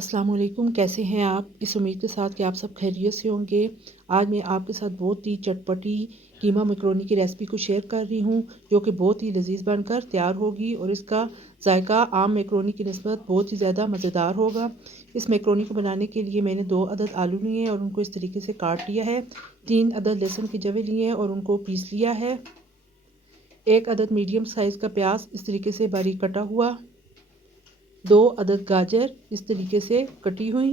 अस्सलाम वालेकुम। कैसे हैं आप? इस उम्मीद के साथ कि आप सब खैरियत से होंगे। आज मैं आपके साथ बहुत ही चटपटी कीमा मैकरोनी की रेसिपी को शेयर कर रही हूँ, जो कि बहुत ही लजीज बनकर तैयार होगी और इसका जायका आम मैकरोनी की निस्बत बहुत ही ज़्यादा मज़ेदार होगा। इस मैकरोनी को बनाने के लिए मैंने 2 अदद आलू लिए हैं और उनको इस तरीके से काट लिया है। 3 अदद लहसुन के जवे लिए हैं और उनको पीस लिया है। 1 अदद मीडियम साइज़ का प्याज इस तरीके से बारीक कटा हुआ। 2 अदद गाजर इस तरीके से कटी हुई।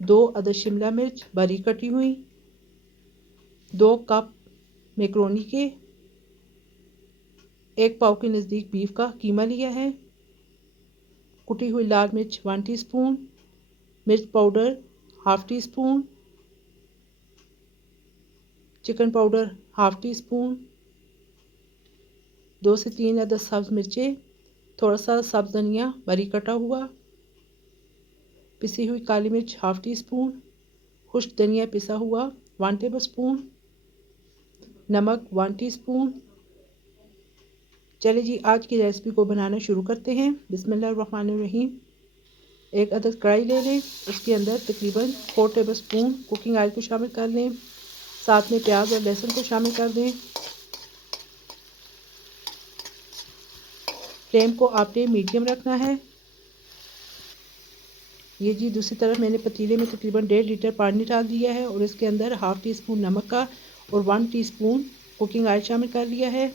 2 अदद शिमला मिर्च बारीक कटी हुई। 2 कप मैकरोनी के 1 पाव के नज़दीक बीफ का कीमा लिया है। कुटी हुई लाल मिर्च 1 टीस्पून, मिर्च powder half tea spoon, chicken powder half tea spoon, 2 से 3 अदद सब्ज़ मिर्चें, थोड़ा सा सब्ज़ धनिया बारीक कटा हुआ, पिसी हुई काली मिर्च हाफ़ टी स्पून, खुश्क धनिया पिसा हुआ 1 टेबल स्पून, नमक 1 टीस्पून। चलिए जी, आज की रेसिपी को बनाना शुरू करते हैं। बिस्मिल्लाहिर्रहमानिर्रहीम। 1 अदद कढ़ाई ले लें, उसके अंदर तकरीबन 4 टेबल स्पून कुकिंग ऑयल को शामिल कर लें। साथ में प्याज और लहसुन को शामिल कर दें। फ्लेम को आपने मीडियम रखना है। ये जी, दूसरी तरफ मैंने पतीले में तकरीबन 1.5 लीटर पानी डाल दिया है और इसके अंदर हाफ़ टी स्पून नमक का और 1 टीस्पून कुकिंग ऑयल शामिल कर लिया है।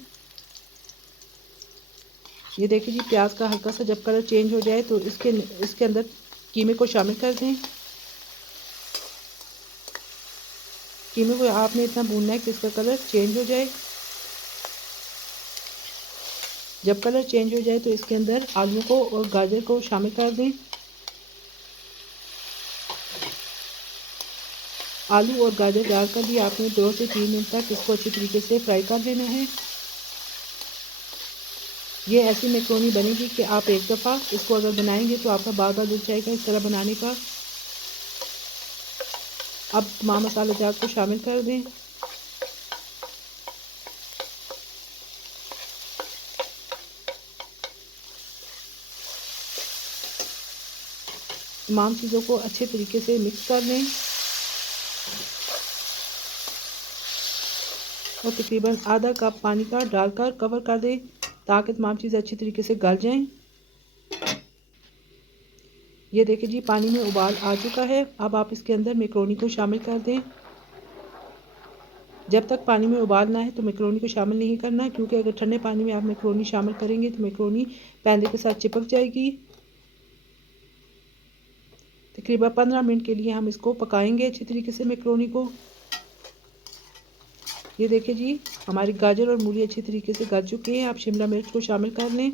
ये देखिए जी, प्याज का हल्का सा जब कलर चेंज हो जाए तो इसके अंदर कीमे को शामिल कर दें। कीमे को आपने इतना भूनना है कि इसका कलर चेंज हो जाए। जब कलर चेंज हो जाए तो इसके अंदर आलू को और गाजर को शामिल कर दें। आलू और गाजर डालकर भी आपने 2 से 3 मिनट तक इसको अच्छी तरीके से फ्राई कर लेना है। ये ऐसी मैकरोनी बनेगी कि आप एक दफ़ा इसको अगर बनाएंगे तो आपका बार बार दिल चाहेगा इस तरह बनाने का। अब तमाम मसाले जात को शामिल कर दें। तमाम चीज़ों को अच्छे तरीके से मिक्स कर लें और तकरीबन आधा कप पानी का डालकर कवर कर दें ताकि तमाम चीज़ें अच्छी तरीके से गल जाएं। ये देखिए जी, पानी में उबाल आ चुका है। अब आप इसके अंदर मैकरोनी को शामिल कर दें। जब तक पानी में उबाल ना है तो मैकरोनी को शामिल नहीं करना, क्योंकि अगर ठंडे पानी में आप मैकरोनी शामिल करेंगे तो मैकरोनी पैंदे के साथ चिपक जाएगी। तकरीबन 15 मिनट के लिए हम इसको पकाएंगे अच्छी तरीके से मैकरोनी को। ये देखिए जी, हमारी गाजर और मूली अच्छी तरीके से गल चुकी है। आप शिमला मिर्च को शामिल कर लें।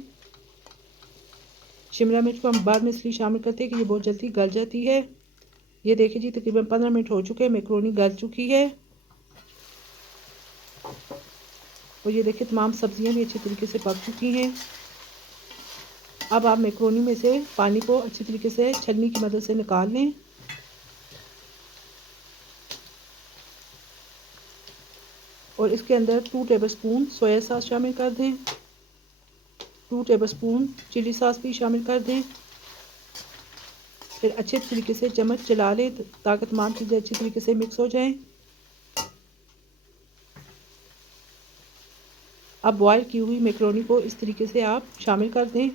शिमला मिर्च को हम बाद में इसलिए शामिल करते हैं कि ये बहुत जल्दी गल जाती है। ये देखिए जी, तकरीबन 15 मिनट हो चुके हैं, मैकरोनी गल चुकी है। और ये देखिए, तमाम सब्जियां भी अच्छी तरीके से पक चुकी हैं। अब आप मैकरोनी में से पानी को अच्छी तरीके से छलनी की मदद से निकाल लें। और इसके अंदर 2 टेबलस्पून सोया सॉस शामिल कर दें। 2 टेबलस्पून चिली सॉस भी शामिल कर दें। फिर अच्छे तरीके से चम्मच चला लें ताकि तमाम चीज़ें अच्छी तरीके से मिक्स हो जाएं। अब बॉयल की हुई मैकरोनी को इस तरीके से आप शामिल कर दें।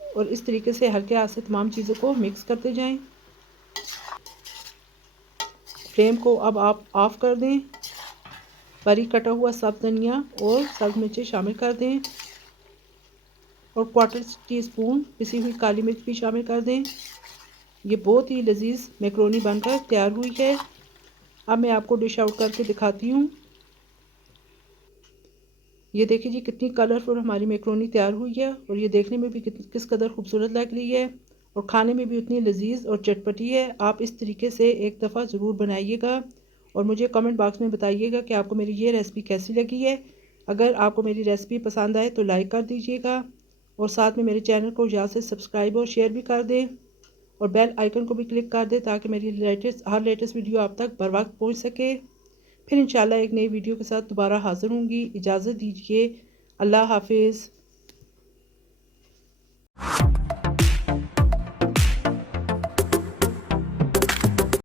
और इस तरीके से हल्के हाथ से तमाम चीज़ों को मिक्स करते जाएं। फ्लेम को अब आप ऑफ कर दें। बारीक कटा हुआ सब्ज़ धनिया और सब्ज़ मिर्चें शामिल कर दें और 1/4 टीस्पून पिसी हुई काली मिर्च भी शामिल कर दें। ये बहुत ही लजीज मैकरोनी बनकर तैयार हुई है। अब मैं आपको डिश आउट करके दिखाती हूँ। ये देखिए जी, कितनी कलरफुल हमारी मैकरोनी तैयार हुई है और ये देखने में भी किस कदर खूबसूरत लग रही है और खाने में भी उतनी लजीज और चटपटी है। आप इस तरीके से एक दफ़ा ज़रूर बनाइएगा और मुझे कमेंट बॉक्स में बताइएगा कि आपको मेरी ये रेसिपी कैसी लगी है। अगर आपको मेरी रेसिपी पसंद आए तो लाइक कर दीजिएगा और साथ में मेरे चैनल को ज़्यादा से सब्सक्राइब और शेयर भी कर दें और बेल आइकन को भी क्लिक कर दें ताकि मेरी हर लेटेस्ट वीडियो आप तक बर वक्त पहुँच सके। फिर इंशाल्लाह एक नई वीडियो के साथ दोबारा हाज़िर होंगी। इजाज़त दीजिए। अल्लाह हाफिज़।